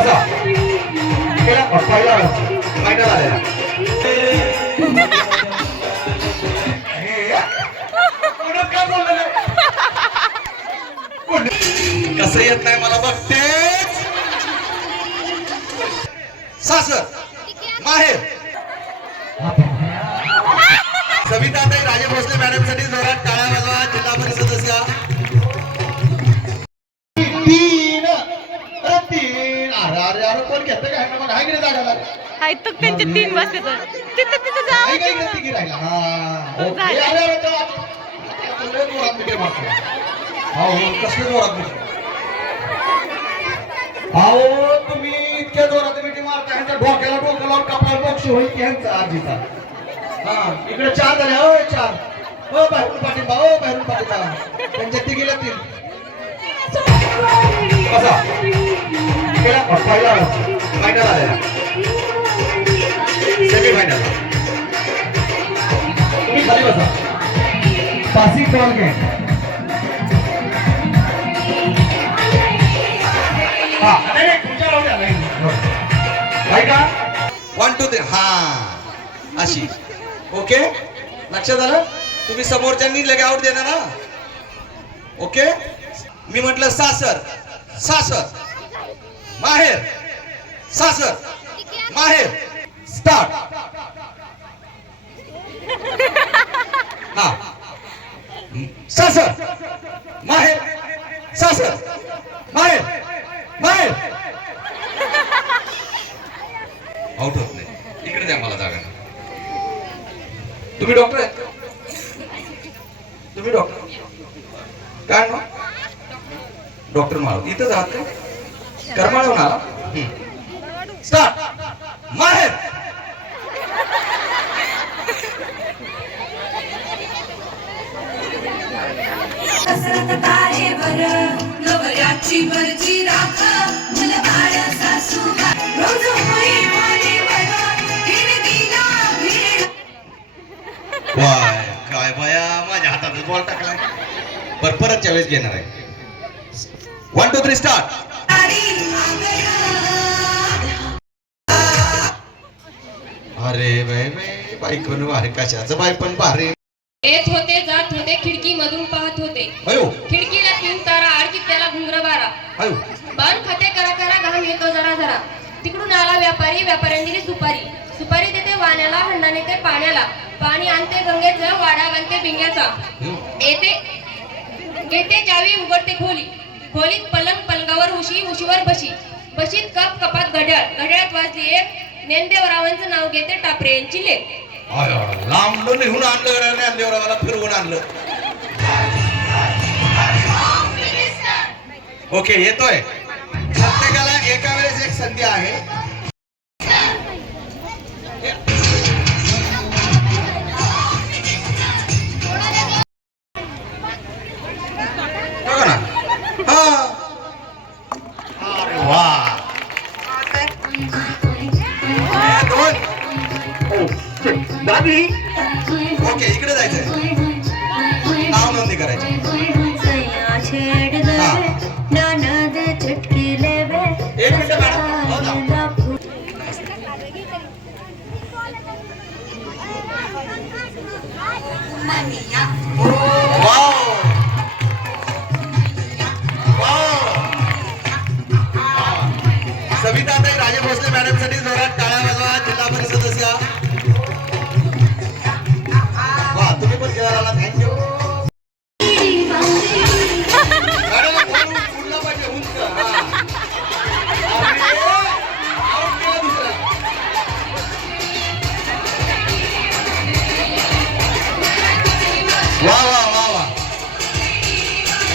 कसा पहिला फायनल आलेला कसं येत नाही मला बघतेच सासर माहेर सविताताई राजे भोसले मॅडम साठी जोरात टाळ्या वाजवा. जिल्हा परिषद सदस्य तीन अरे अरे कोण घेत काय मग हाय गिरे जागा हाय तो त्यांचे 3 वाजते तर तिथे तिथे जा हाय काय घेते की राहिला हा ओके अरे अरे तो तुला जोरात तिकडे मारतो हो कसले जोरात अहो तुम्ही इतक्या जोरात मिठी मारता ह्यांच्या डोक्याला डोकं लावून कपाळ बॉक्स होईल की ह्यांचा आजीचा. हा इकडे 4 झाले हो 4 हो बाहेरून पाठिंबा हो बाहेरून पाठिंबा त्यांच्या तिघीला 3 कसा पहिला फायनल आलेला सेमी फायनल तुम्ही खाली बसा पासिंग बॉल गेम हा नाही तुमच्या राहू द्या नाही का 1 2 3 हा अशी ओके लक्षात आलं. तुम्ही समोरच्यांनी लगे आउट देणार ना ओके. मी म्हटलं सासर सासर माहेर सासर माहेर स्टार्ट. हा सासर माहेर सासर माहेर माहेर आउट होत नाही. इकडे द्या मला जागा. तुम्ही डॉक्टर आहेत तुम्ही डॉक्टर काय ना डॉक्टर माळव इथं जात का करमाळवून आला स्टार्ट माहेर नवऱ्याची मर्जी राख मुलं बाळ सासूबा रोज होई बाय काय बाया माझ्या हातात बॉल टाकलाय. बर परतच्या वेळेस घेणार आहे 1 2 3 स्टार्ट. अरे बाय बाई कोण भारी कशाचं बाय पण भारी. येत होते जात होते खिडकी मधून पाहत होते अयो खिडकीला 3 तारा आडकीत त्याला घुंगर बारा अयो बाण खाते करा करा घाम येतो जरा जरा तिकडून आला व्यापारी व्यापाऱ्याने दिली सुपारी सुपारी देते वाण्याला हंडाने ते पाण्याला पाणी आणते गंगेचं वाडा घालते बिंग्याचा येते घेते चावी उघडते खोली खोलीत पलंग पलंगावर उशी उशीवर बशी बशीत कप कपात घड्याळ घड्याळात वाजली एक ज्ञानदेवरावांचं नाव घेते टापरे यांची लेख. लांब निघून आणलं ज्ञानदेवरावाला फिरवून आणलं. ओके येतोय प्रत्येकाला एका वेळेस एक संधी आहे. बघा ना हा अरे वा दादी ओके इकडे जायचंय नाव नोंदणी करायची. एक मिनिट सविताताई राजे भोसले मॅडम साठी जोरात टाळ्या वाजवा. जिल्हा परिषद सदस्य वा तुम्ही पण केला थँक्यू. वा वा वा वा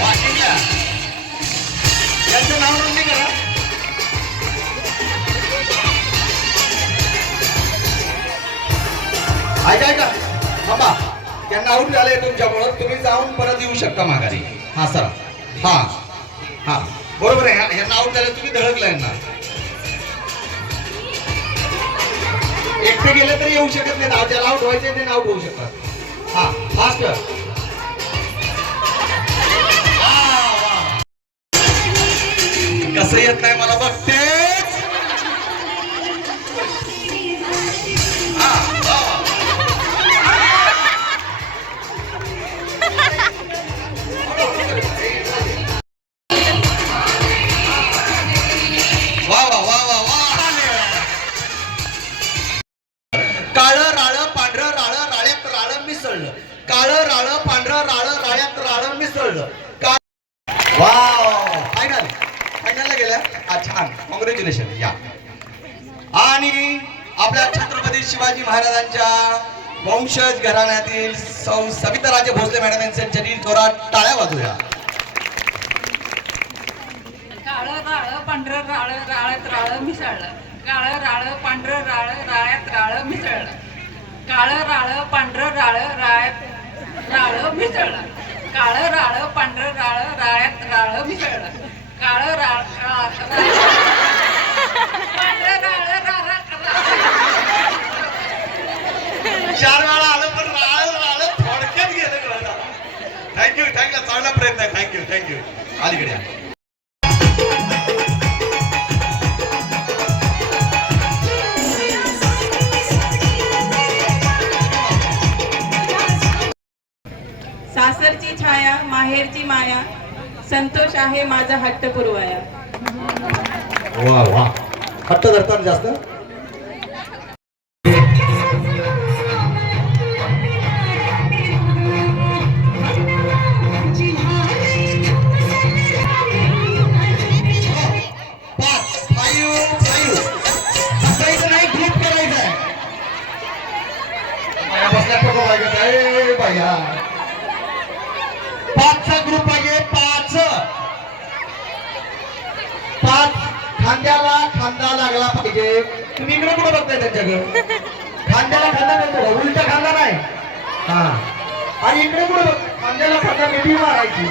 वाशिंगला त्यांचं नाव नोंदणी करा. ऐका ऐका बाबा त्यांना आऊट झालंय तुमच्यामुळं तुम्ही जाऊन परत येऊ शकता माघारी. हा सर हा हा बरोबर आहे. यांना आऊट झालं तुम्ही धडकला यांना एकटे गेले तरी येऊ शकत नाही. ज्याला आऊट व्हायचे ते आऊट होऊ शकतात. हा फास्ट कसं येत नाही मला बघतेच छान, कॉंग्रॅच्युलेशन. या आणि आपल्या छत्रपती शिवाजी महाराजांच्या वंशज घराण्यातील सौ सविताराजे भोसले मॅडम यांचे जरी जोरात टाळ्या वाजूया. काळं राळं पांढरं राळं राळ्यात राळं मिसळलं. काळं राळं पांढरं राळं राळ्यात राळं मिसळलं. काळं राळं पांढरं राळं राळ्यात राळं मिसळलं. काळं राळं पांढरं राळं राळ्यात राळं मिसळलं. काळं पांढरं राळं चार वेळा आलं पण राळ थोडक्यात गेलं. थँक्यू चांगला प्रयत्न आहे. थँक्यू अलीकडे या. सासरची छाया माहेरची माया संतोष आहे माझा हट्ट पुरवाया. वा हट्ट धरतात जास्त. पाचचा ग्रुप आहे. पाच खांद्याला खांदा लागला पाहिजे. तुम्ही इकडे कुठं बघताय त्यांच्याकडे? खांद्याला खांदा म्हणतो, उलटा खांदा नाही. हा आणि इकडे कुठं बघ, खांद्याला खांदा मिठी मारायची.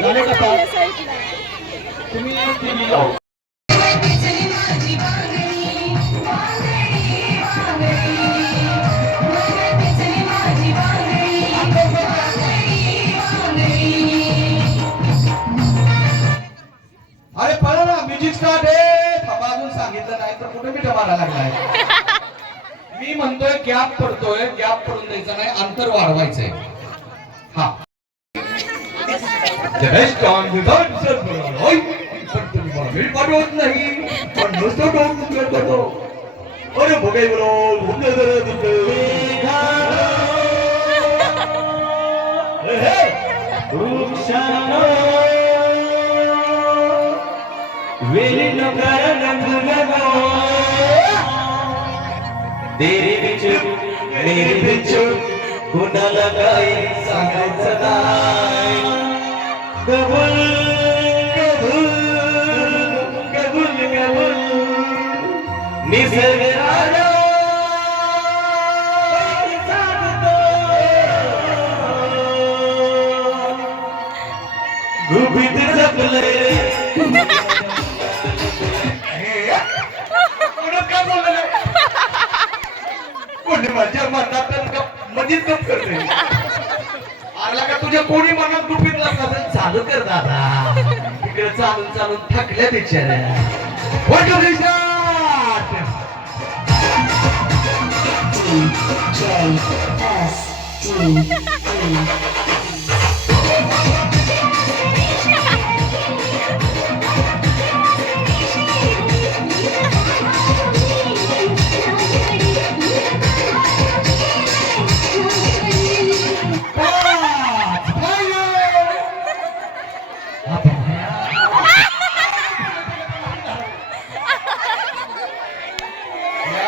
झाले का पाच? तुम्ही TV लावा. चली माझी बांगडी बांगडी बांगडी चली माझी बांगडी बांगडी बांगडी. अरे पळा ना, म्युझिक स्टार्ट आहे. थांबा, अजून सांगितलं नाही तर कुठे मिठा मारायला लागलाय. मी म्हणतोय गॅप पडतोय, गॅप पडून द्यायचा नाही, अंतर वाढवायचंय. हा मी पाठवत नाही पण नुसतं डोकं करतो. अरे बघाय कुणाला काही सांगायचं नाही. कबूल कबूल कबूल कबूल निसर्ग राजा गुपित जपले. काय बोलले कोणी माझ्या मनात मधीच गप करते. आला का तुझ्या कोणी मनात गुपित लागतात? चालू कर दादा. तिकडे चालून थकल्या बिचाऱ्या.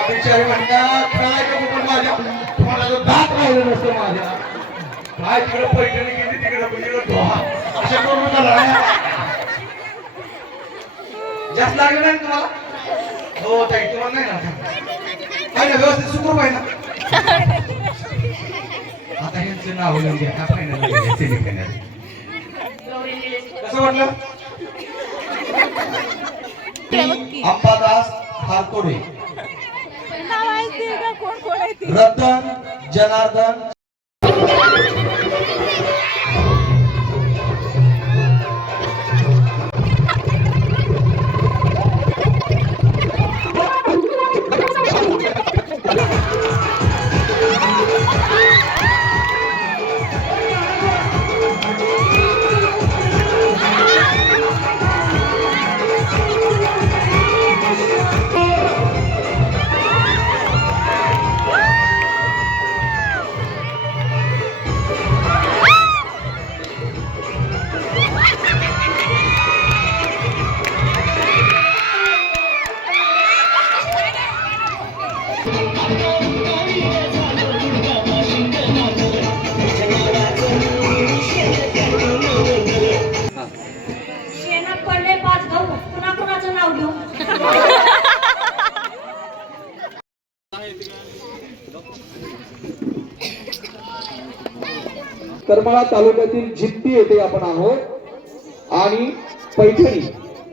बिचारी म्हणतात काय कुठं माझ्या तुम्हाला दात राहिलं नसतं माझ्या. काय तिकडे पैठणी गेली तिकडे अशा करून मला जास्त लागलं नाही तुम्हाला? हो ताई तुम्हाला नाही ना? काय ना व्यवस्थित सुखरूप आहे ना? आता यांचं नाव घ्या का फायनल कसं वाटलं? अंबादास हारतोडे, रतन जनार्दन करमाळा तालुक्यातील जित्ती येथे आपण आहोत आणि पैठणी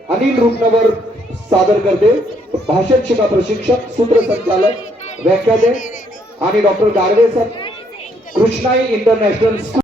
अनिल रुपनवर सादर करते. भाषण शिका प्रशिक्षक, सूत्रसंचालक, व्याख्याते आणि doctor Gadve sir, Krishnai international school.